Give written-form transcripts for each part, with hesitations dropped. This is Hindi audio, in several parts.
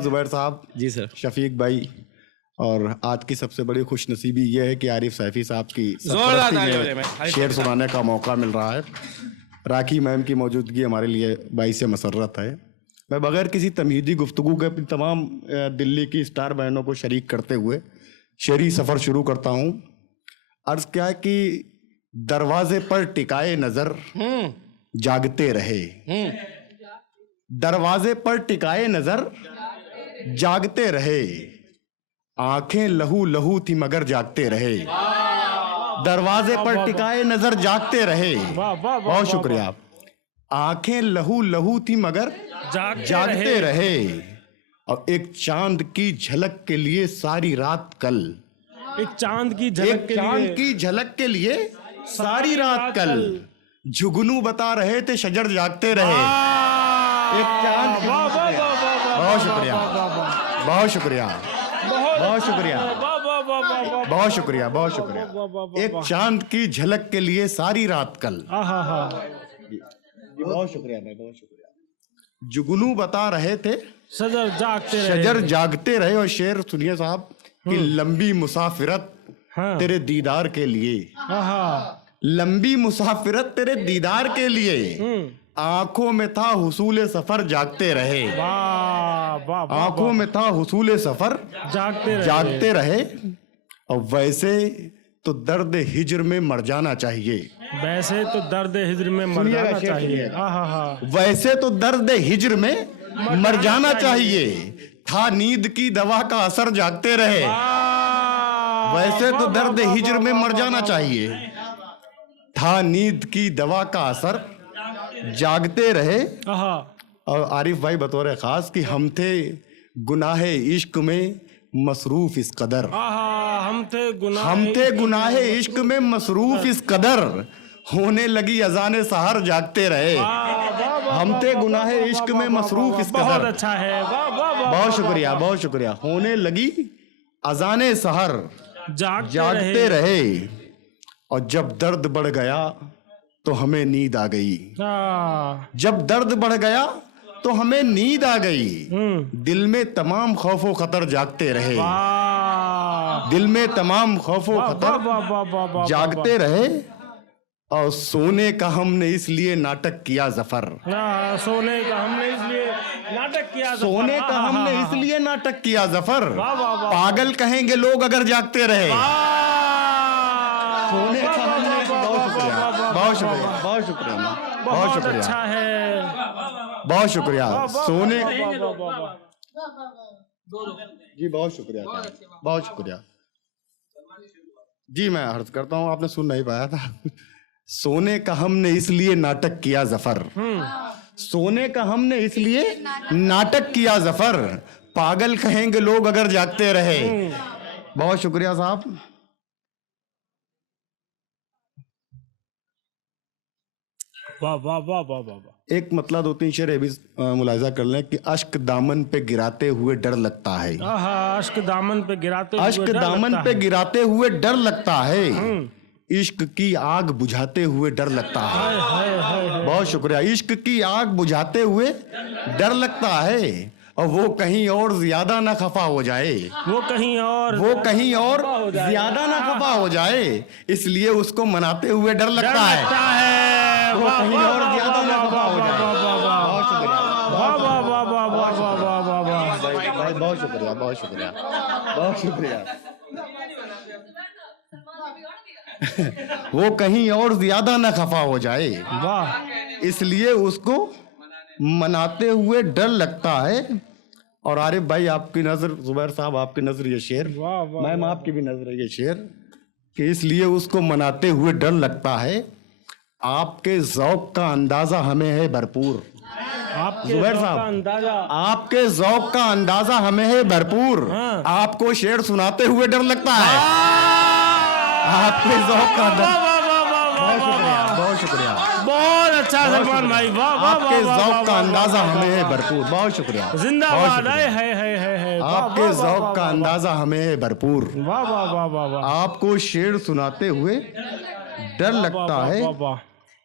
जुबैर साहब जी सर। शफीक भाई, और आज की सबसे बड़ी खुशनसीबी ये है कि आरिफ सैफी साहब की जोरदार सरपरस्ती तालियां में बजाएं। शेर सुनाने का मौका मिल रहा है। राखी मैम की मौजूदगी हमारे लिए बाइस मसर्रत है। मैं बगैर किसी तमहीदी गुफ्तगू के अपनी तमाम दिल्ली की स्टार बहनों को शरीक करते हुए शेरी सफ़र शुरू करता हूँ। अर्ज़ क्या है कि दरवाजे पर टिकाए नज़र जागते रहे, दरवाजे पर टिकाए नज़र जागते रहे, आंखें लहू लहू थी मगर जागते रहे, दरवाजे पर टिकाए नजर जागते रहे। बहुत शुक्रिया। आंखें लहू लहू थी मगर जागते रहे, और एक चांद की झलक के लिए सारी रात कल, एक चांद की झलक के लिए सारी रात कल, जुगनू बता रहे थे शजर जागते रहे। एक चांद की, बहुत शुक्रिया, बहुत शुक्रिया, बहुत शुक्रिया, बहुत शुक्रिया, बहुत शुक्रिया। एक चांद की झलक के लिए सारी रात कल। बहुत शुक्रिया भाई, बहुत शुक्रिया। जुगनू बता रहे थे शजर जागते रहे। और शेर सुनिए साहब कि लंबी मुसाफिरत तेरे दीदार के लिए, लंबी मुसाफिरत तेरे दीदार के लिए, आंखों में था हुसूल सफर जागते रहे, आंखों में था हुसूल सफर जागते रहे। और वैसे तो दर्द हिज्र में मर जाना चाहिए, वैसे तो दर्द हिज्र में मर जाना चाहिए, वैसे तो दर्द हिज्र में मर जाना चाहिए, था नींद की दवा का असर जागते रहे। वैसे तो दर्द हिज्र में मर जाना चाहिए, था नींद की दवा का असर जागते रहे। और आरिफ भाई बतौर खास कि हम थे गुनाहे इश्क में मसरूफ इस कदर, हम थे गुनाहे इश्क में मसरूफ इस कदर, होने लगी अजाने सहर जागते रहे। हम थे गुनाहे इश्क में मसरूफ इस कदर। बहुत अच्छा है, बहुत शुक्रिया, बहुत शुक्रिया। होने लगी अजाने सहर जागते रहे, और जब दर्द बढ़ गया तो हमें नींद आ गई, जब दर्द बढ़ गया तो हमें नींद आ गई, दिल में तमाम खौफो खतर जागते रहे, दिल में तमाम खौफो खतर जागते रहे। और सोने का हमने इसलिए नाटक किया जफर, सोने का हमने इसलिए नाटक किया, सोने का हमने इसलिए नाटक किया जफर, पागल कहेंगे लोग अगर जागते रहे। सोने का हमने, बहुत शुक्रिया, बहुत शुक्रिया, बहुत शुक्रिया, बहुत शुक्रिया, अच्छा है, बहुत शुक्रिया। सोने जी, बहुत शुक्रिया, बहुत शुक्रिया जी। मैं अर्ज करता हूँ, आपने सुन नहीं पाया था। सोने का हमने इसलिए नाटक किया जफर, सोने का हमने इसलिए नाटक किया जफर, पागल कहेंगे लोग अगर जागते रहे। बहुत शुक्रिया साहब। वाह वाह वाह वाह वाह। एक मतलब दो तीन शेर भी मुलाहिजा कर लें कि अश्क दामन पे गिराते हुए डर लगता है, अश्क दामन पे गिराते हुए, अश्क दामन पे गिराते हुए डर लगता है, इश्क की आग बुझाते हुए डर लगता है। बहुत शुक्रिया। इश्क की आग बुझाते हुए डर लगता है, और वो कहीं और ज्यादा ना खफा हो जाए, वो कहीं और ज्यादा ना खफा हो जाए, इसलिए उसको मनाते हुए डर लगता है, वो कहीं और ज्यादा ना खफा हो जाए। बहुत शुक्रिया, बहुत शुक्रिया, बहुत शुक्रिया, बहुत शुक्रिया। वो कहीं और ज्यादा ना खफा हो जाए, इसलिए उसको मनाते हुए डर लगता है। और आरिफ भाई आपकी नजर, जुबैर साहब आपकी नजर ये शेर, मैम आपकी भी नजर ये शेर, कि इसलिए उसको मनाते हुए डर लगता है। आपके ज़ौक़ का अंदाजा हमें है भरपूर, जुबैर साहब आपके ज़ौक़ का अंदाजा हमें है भरपूर, आपको शेर सुनाते हुए डर लगता है। आपके ज़ौक़ का अंदाजा, बहुत शुक्रिया, बहुत शुक्रिया, बहुत अच्छा सलमान भाई, वाह वाह। आपके ज़ौक़ का अंदाजा हमें है भरपूर, बहुत शुक्रिया, जिंदाबाद है। आपके ज़ौक़ का अंदाजा हमें है भरपूर, वाह वाह वाह वाह। आपको शेर सुनाते हुए डर लगता है,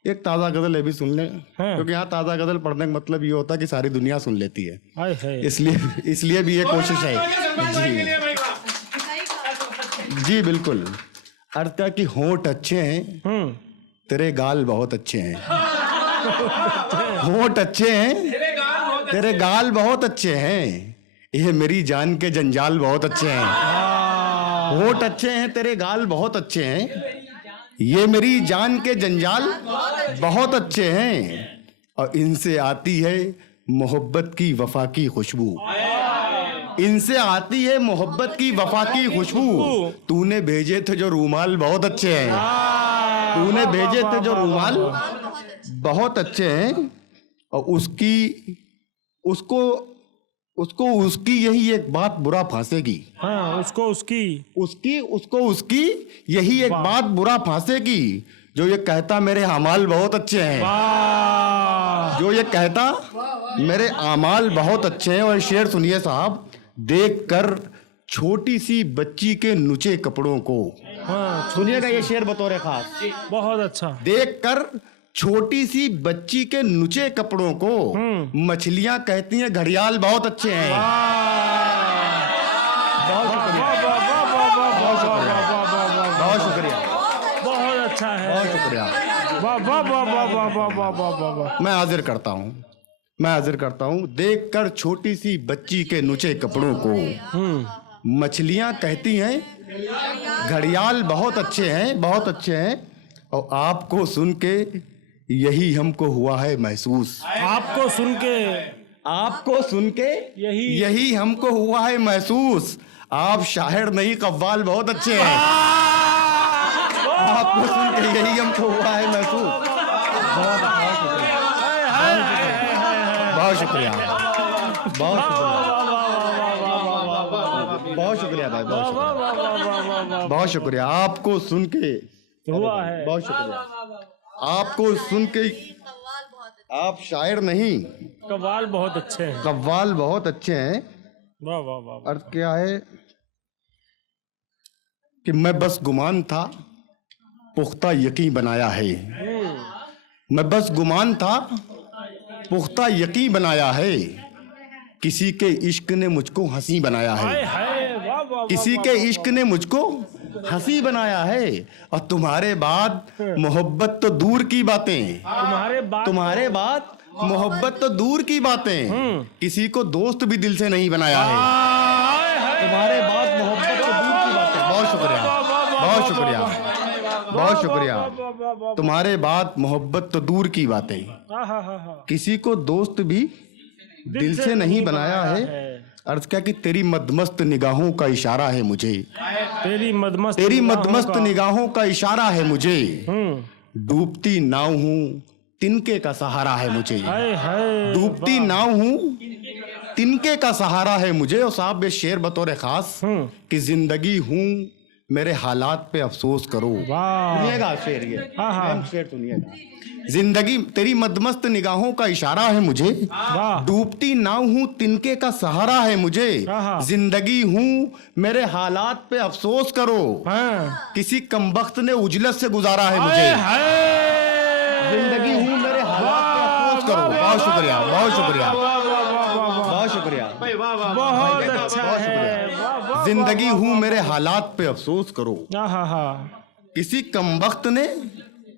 एक ताजा गजल ये भी सुन ले, हाँ। क्योंकि यहाँ ताजा गजल पढ़ने का मतलब ये होता है कि सारी दुनिया सुन लेती है, हाय हाय। इसलिए भी ये कोशिश है। जी बिल्कुल। अर्थ का कि होंठ अच्छे हैं, तेरे गाल बहुत अच्छे हैं। होंठ अच्छे हैं, तेरे गाल बहुत अच्छे हैं, ये मेरी जान के जंजाल बहुत अच्छे हैं। होंठ अच्छे हैं, तेरे गाल बहुत अच्छे हैं, ये मेरी जान के जंजाल बहुत अच्छे हैं, और इनसे आती है मोहब्बत की वफा की खुशबू। इनसे आती है मोहब्बत की वफा की खुशबू। तूने भेजे थे जो रूमाल बहुत अच्छे हैं, तूने भेजे थे जो रूमाल बहुत अच्छे हैं, और उसकी यही एक बात बुरा फांसेगी। हाँ, उसको उसकी यही एक बात बुरा फांसेगी, जो ये कहता मेरे अमाल बहुत अच्छे हैं, जो ये कहता मेरे अमाल बहुत अच्छे हैं। और शेर सुनिए साहब, देख कर छोटी सी बच्ची के नुचे कपड़ों को। हाँ, सुनिएगा ये शेर बतौर खास, बहुत अच्छा। देख कर छोटी सी बच्ची के नुचे कपड़ों को मछलियां कहती हैं घड़ियाल बहुत अच्छे हैं। बहुत शुक्रिया, बहुत अच्छा है, बहुत शुक्रिया। वाह वाह वाह वाह वाह वाह वाह वाह वाह वाह। मैं हाजिर करता हूँ, देख कर छोटी सी बच्ची के नुचे कपड़ों को मछलियां कहती हैं घड़ियाल बहुत अच्छे हैं, बहुत अच्छे हैं, और आपको सुन के यही हमको हुआ है महसूस। आपको सुन के यही हमको हुआ है महसूस। आप शायर नहीं कव्वाल बहुत अच्छे हैं, आपको सुन के यही हमको हुआ है महसूस। बहुत शुक्रिया, बहुत शुक्रिया भाई, बहुत शुक्रिया। आपको सुन के हुआ है, बहुत शुक्रिया। आपको सुन के आप शायर नहीं कव्वाल बहुत अच्छे हैं, कव्वाल बहुत अच्छे हैं। वाह वाह वाह। अर्थ क्या है कि मैं बस गुमान था, पुख्ता यकीन बनाया है। मैं बस गुमान था, पुख्ता यकीन बनाया है, किसी के इश्क ने मुझको हंसी बनाया है। किसी के इश्क ने मुझको हंसी बनाया है, और तुम्हारे बाद मोहब्बत तो दूर की बातें, तुम्हारे बाद मोहब्बत तो दूर की बातें, किसी को दोस्त भी दिल से नहीं बनाया है। तुम्हारे बाद मोहब्बत तो दूर की बातें। बहुत शुक्रिया, बहुत शुक्रिया, बहुत शुक्रिया। तुम्हारे बाद मोहब्बत तो दूर की बातें, किसी को दोस्त भी दिल से नहीं बनाया है। अर्थ क्या कि तेरी मदमस्त निगाहों का इशारा है मुझे, तेरी मदमस्त निगाहों का इशारा है मुझे, डूबती नाव हूँ तिनके का सहारा है मुझे, डूबती नाव हूँ तिनके का सहारा है मुझे। और साहब ये शेर बतौर खास कि जिंदगी हूँ मेरे हालात पे अफसोस करो। सुनिएगा शेर, ये शेर सुनिएगा। जिंदगी तेरी मदमस्त निगाहों का इशारा है मुझे, डूबती नाव हूँ तिनके का सहारा है मुझे, जिंदगी हूँ मेरे हालात पे अफसोस करो, किसी कमबख्त ने उजलत से गुजारा है मुझे। जिंदगी हूँ मेरे हालात पे अफसोस करो। बहुत शुक्रिया, बहुत शुक्रिया, बहुत शुक्रिया, बहुत अच्छा। जिंदगी हूँ मेरे हालात पे अफसोस करो, किसी कमबख्त ने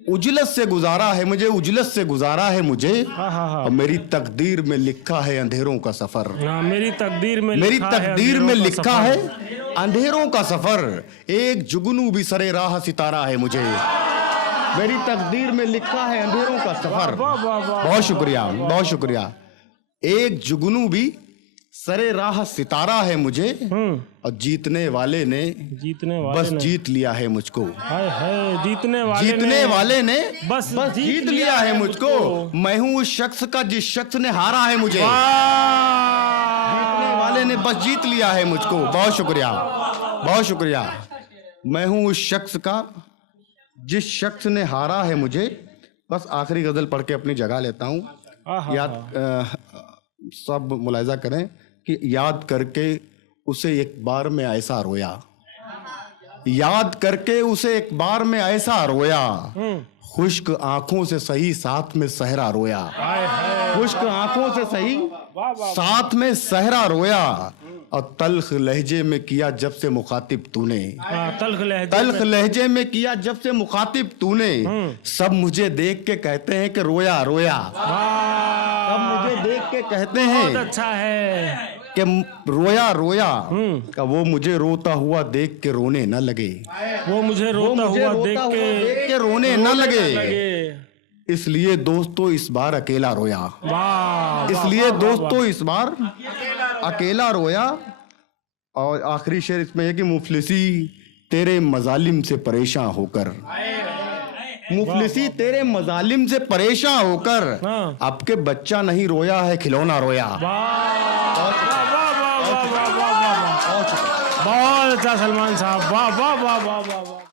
उजलत से गुजारा है मुझे, उजलत से गुजारा है मुझे, और मेरी तकदीर में लिखा है अंधेरों का सफर। मेरी तकदीर में लिखा है अंधेरों का सफर, एक जुगनू भी सरे राह सितारा है मुझे। मेरी तकदीर में लिखा है अंधेरों का सफर। बहुत शुक्रिया, बहुत शुक्रिया। एक जुगनू भी सरे राह सितारा है मुझे, और जीतने वाले ने बस जीत लिया है मुझको। जीतने वाले ने बस जीत लिया है मुझको। मैं हूँ उस शख्स का जिस शख्स ने हारा है मुझे। जीतने वाले ने बस जीत लिया है मुझको। बहुत शुक्रिया, बहुत शुक्रिया। मैं हूँ उस शख्स का जिस शख्स ने हारा है मुझे। बस आखिरी गजल पढ़ के अपनी जगह लेता हूँ। याद सब मुलाहिजा करें कि याद करके उसे एक बार में ऐसा रोया, याद करके उसे एक बार में ऐसा रोया, खुश्क आंखों से सही साथ में सहरा रोया। खुश्क आंखों से सही साथ में सहरा रोया, और तल्ख लहजे में किया जब से मुखातिब तूने। तल्ख लहजे में किया जब से मुखातिब तूने, सब मुझे देख के कहते हैं कि रोया रोया। सब मुझे देख के कहते हैं बहुत अच्छा है कि रोया रोया, का वो मुझे रोता हुआ देख के रोने न लगे। वो मुझे रोता हुआ देख के रोने न लगे। इसलिए दोस्तों इस बार अकेला रोया। इसलिए दोस्तों इस बार अकेला रोया। और आखिरी शेर इसमें है कि मुफलिसी तेरे मजालिम से परेशान होकर, मुफलिसी तेरे मजालिम से परेशान होकर, आपके बच्चा नहीं रोया है खिलौना रोया। बहुत अच्छा सलमान साहब, वाह वाह वाह वाह वाह।